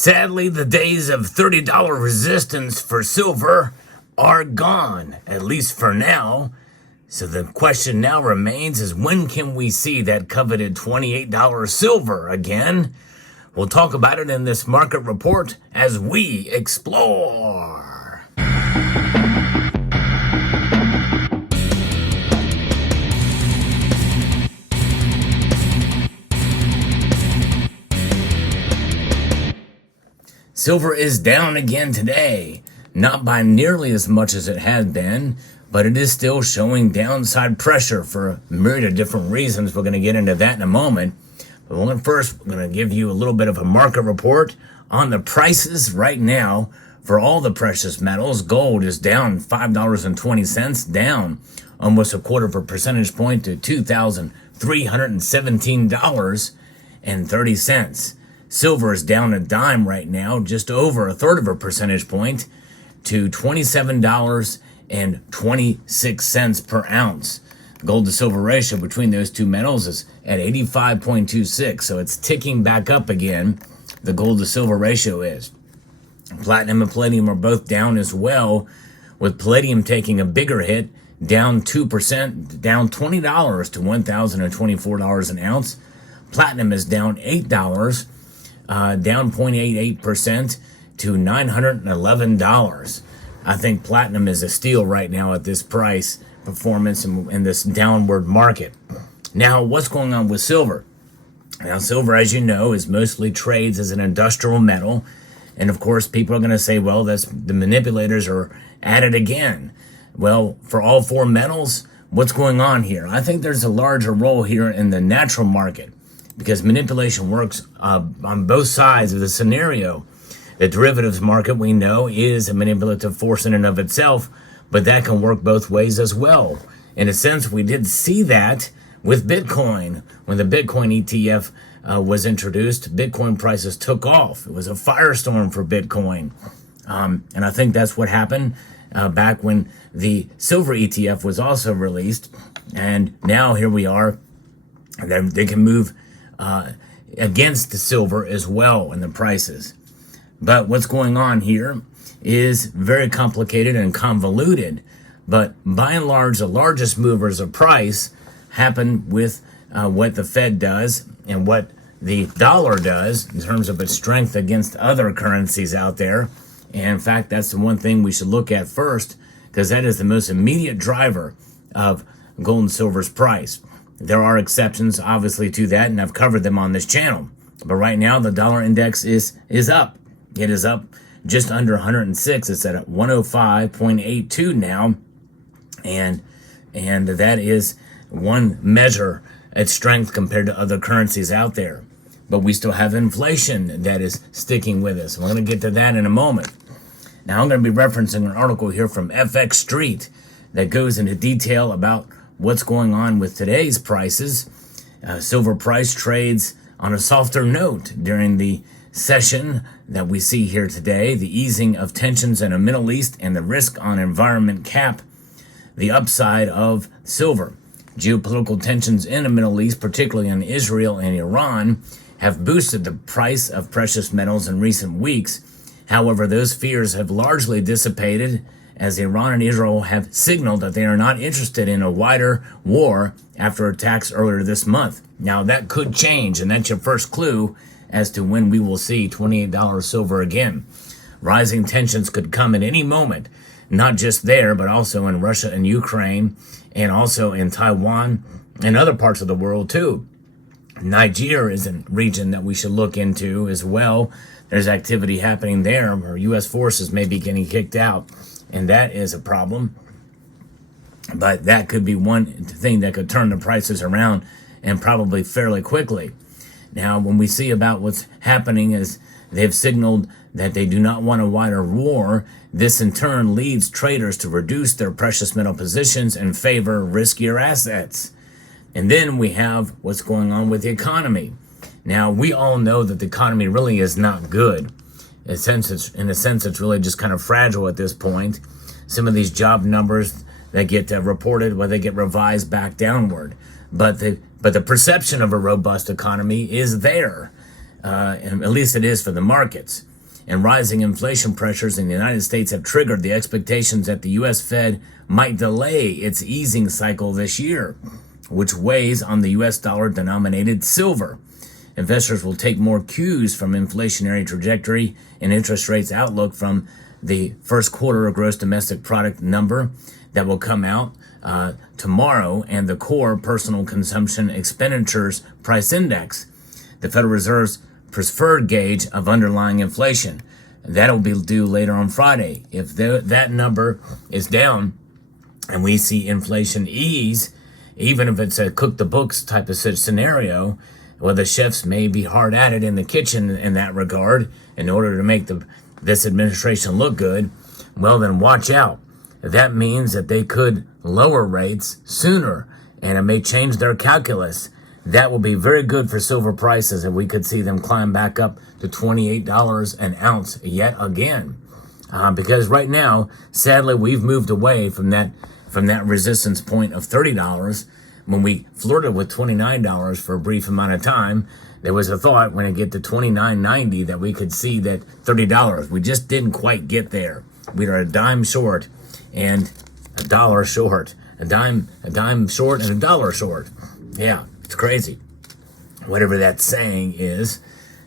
Sadly, the days of $30 resistance for silver are gone, at least for now. So the question now remains is when can we see that coveted $28 silver again? We'll talk about it in this market report as we explore. Silver is down again today, not by nearly as much as it had been, but it is still showing downside pressure for a myriad of different reasons. We're going to get into that in a moment. But first, we're going to give you a little bit of a market report on the prices right now for all the precious metals. Gold is down $5.20, down almost a quarter of a percentage point to $2,317.30. Silver is down a dime right now, just over a third of a percentage point to $27.26 per ounce. Gold to silver ratio between those two metals is at 85.26, so it's ticking back up again. The gold to silver ratio is. Platinum and palladium are both down as well, with palladium taking a bigger hit, down 2%, down $20 to $1,024 an ounce. Platinum is down $8, down 0.88% to $911. I think platinum is a steal right now at this price performance in this downward market. Now, what's going on with silver? Now, silver, as you know, is mostly trades as an industrial metal. And of course, people are going to say, well, that's the manipulators are at it again. Well, for all four metals, what's going on here? I think there's a larger role here in the natural market because manipulation works on both sides of the scenario. The derivatives market, we know, is a manipulative force in and of itself, but that can work both ways as well. In a sense, we did see that with Bitcoin. When the Bitcoin ETF was introduced, Bitcoin prices took off. It was a firestorm for Bitcoin. And I think that's what happened back when the silver ETF was also released. And now here we are. They can move against the silver as well in the prices. But what's going on here is very complicated and convoluted. But by and large, the largest movers of price happen with what the Fed does and what the dollar does in terms of its strength against other currencies out there. And in fact, that's the one thing we should look at first, because that is the most immediate driver of gold and silver's price. There are exceptions, obviously, to that, and I've covered them on this channel. But right now, the dollar index is up. It is up just under 106. It's at 105.82 now. And that is one measure at strength compared to other currencies out there. But we still have inflation that is sticking with us. We're going to get to that in a moment. Now, I'm going to be referencing an article here from FX Street that goes into detail about what's going on with today's prices. Silver price trades on a softer note during the session that we see here today. The easing of tensions in the Middle East and the risk on environment cap the upside of silver. Geopolitical tensions in the Middle East, particularly in Israel and Iran, have boosted the price of precious metals in recent weeks. However, those fears have largely dissipated as Iran and Israel have signaled that they are not interested in a wider war after attacks earlier this month. Now, that could change, and that's your first clue as to when we will see $28 silver again. Rising tensions could come at any moment, not just there, but also in Russia and Ukraine, and also in Taiwan and other parts of the world too. Nigeria is a region that we should look into as well. There's activity happening there where U.S. forces may be getting kicked out, and that is a problem. But that could be one thing that could turn the prices around, and probably fairly quickly. Now, when we see about what's happening is they've signaled that they do not want a wider war. This in turn leads traders to reduce their precious metal positions and favor riskier assets. And then we have what's going on with the economy. Now, we all know that the economy really is not good. In a sense, it's really just kind of fragile at this point. Some of these job numbers that get reported, well, they get revised back downward. But the perception of a robust economy is there, and at least it is for the markets. and rising inflation pressures in the United States have triggered the expectations that the U.S. Fed might delay its easing cycle this year, which weighs on the U.S. dollar-denominated silver. Investors will take more cues from inflationary trajectory and interest rates outlook from the first quarter gross domestic product number that will come out tomorrow and the core personal consumption expenditures price index, the Federal Reserve's preferred gauge of underlying inflation. That'll be due later on Friday. If that number is down and we see inflation ease, even if it's a cook the books type of scenario, well, the chefs may be hard at it in the kitchen in that regard in order to make this administration look good. Well, then watch out. That means that they could lower rates sooner, and it may change their calculus. That will be very good for silver prices, and we could see them climb back up to $28 an ounce yet again. Because right now, sadly, we've moved away from that resistance point of $30. When we flirted with $29 for a brief amount of time, there was a thought when it get to $29.90 that we could see that $30. We just didn't quite get there. We are a dime short and a dollar short. A dime short and a dollar short. Yeah, it's crazy. Whatever that saying is.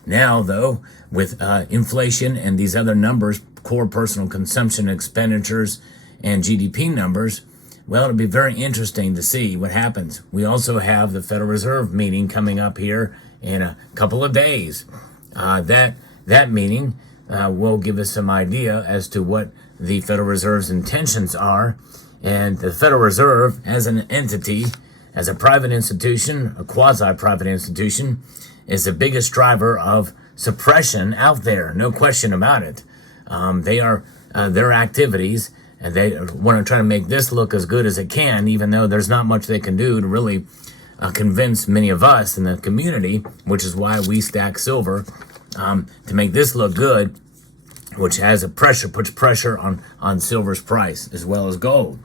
Now, though, with inflation and these other numbers, core personal consumption expenditures and GDP numbers, well, it'll be very interesting to see what happens. We also have the Federal Reserve meeting coming up here in a couple of days. That meeting will give us some idea as to what the Federal Reserve's intentions are. And the Federal Reserve, as an entity, as a private institution, a quasi-private institution, is the biggest driver of suppression out there. No question about it. Their activities, and they want to try to make this look as good as it can, even though there's not much they can do to really convince many of us in the community, which is why we stack silver, to make this look good, which puts pressure on silver's price as well as gold.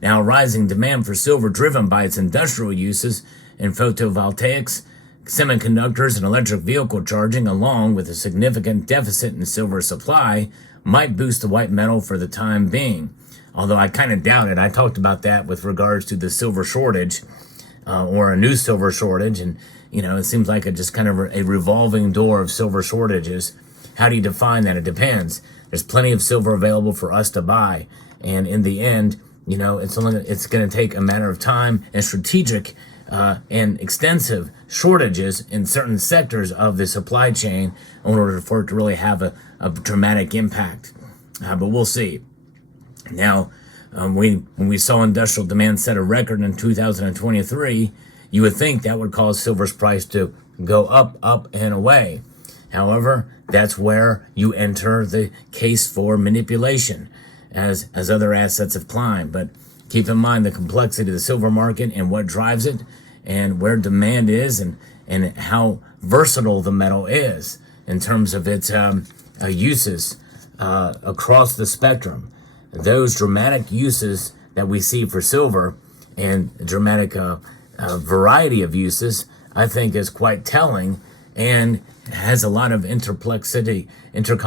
Now, rising demand for silver driven by its industrial uses in photovoltaics, semiconductors, and electric vehicle charging, along with a significant deficit in silver supply, might boost the white metal for the time being. Although I kind of doubt it. I talked about that with regards to the silver shortage, or a new silver shortage. And, it seems like just kind of a revolving door of silver shortages. How do you define that? It depends. There's plenty of silver available for us to buy. And in the end, it's going to take a matter of time and strategic and extensive shortages in certain sectors of the supply chain in order for it to really have a dramatic impact. But we'll see. Now, when we saw industrial demand set a record in 2023, you would think that would cause silver's price to go up, and away. However, that's where you enter the case for manipulation as other assets have climbed. But keep in mind the complexity of the silver market and what drives it and where demand is and how versatile the metal is in terms of its uses across the spectrum. Those dramatic uses that we see for silver and dramatic variety of uses, I think is quite telling and has a lot of complexity in terms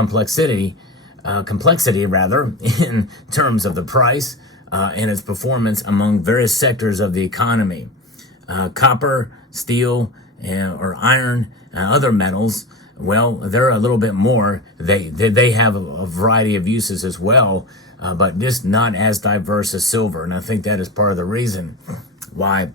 of the price and its performance among various sectors of the economy. Copper, steel, or iron, other metals, well, they're a little bit more. They have a variety of uses as well, but just not as diverse as silver. And I think that is part of the reason why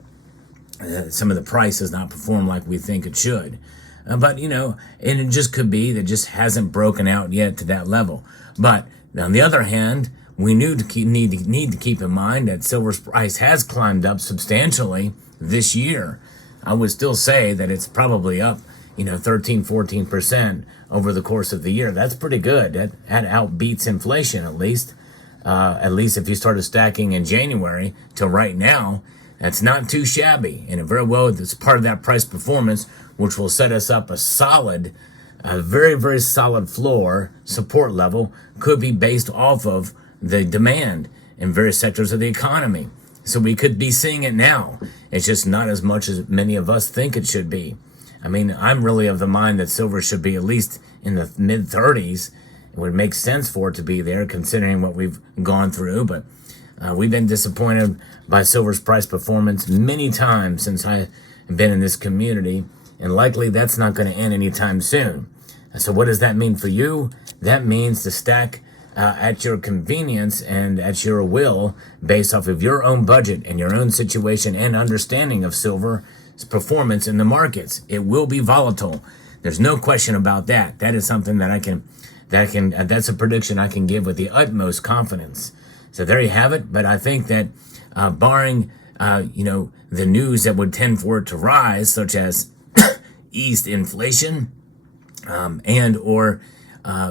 some of the price has not performed like we think it should. But, and it just could be that it just hasn't broken out yet to that level. But on the other hand, we need to keep in mind that silver's price has climbed up substantially this year. I would still say that it's probably up, 13-14% over the course of the year. That's pretty good. That outbeats inflation, at least if you started stacking in January till right now. That's not too shabby, and very well it's part of that price performance, which will set us up a very, very solid floor support level, could be based off of the demand in various sectors of the economy. So we could be seeing it now. It's just not as much as many of us think it should be. I mean, I'm really of the mind that silver should be at least in the mid 30s. It would make sense for it to be there considering what we've gone through, but we've been disappointed by silver's price performance many times since I have been in this community, and likely that's not going to end anytime soon. So what does that mean for you? That means to stack at your convenience and at your will based off of your own budget and your own situation and understanding of silver's performance in the markets. It will be volatile. There's no question about that. That is something that's a prediction I can give with the utmost confidence. So there you have it. But I think that barring, the news that would tend for it to rise, such as eased inflation and or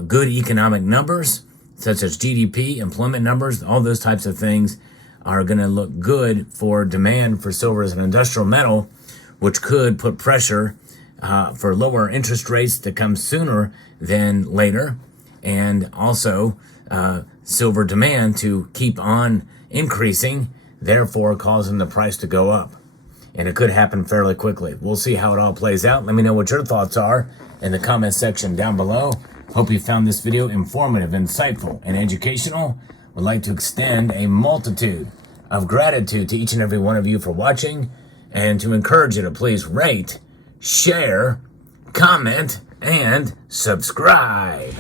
good economic numbers, such as GDP, employment numbers, all those types of things are going to look good for demand for silver as an industrial metal, which could put pressure for lower interest rates to come sooner than later, and also silver demand to keep on increasing, therefore causing the price to go up. And it could happen fairly quickly. We'll see how it all plays out. Let me know what your thoughts are in the comment section down below. Hope you found this video informative, insightful, and educational. Would like to extend a multitude of gratitude to each and every one of you for watching, and to encourage you to please rate, share, comment, and subscribe.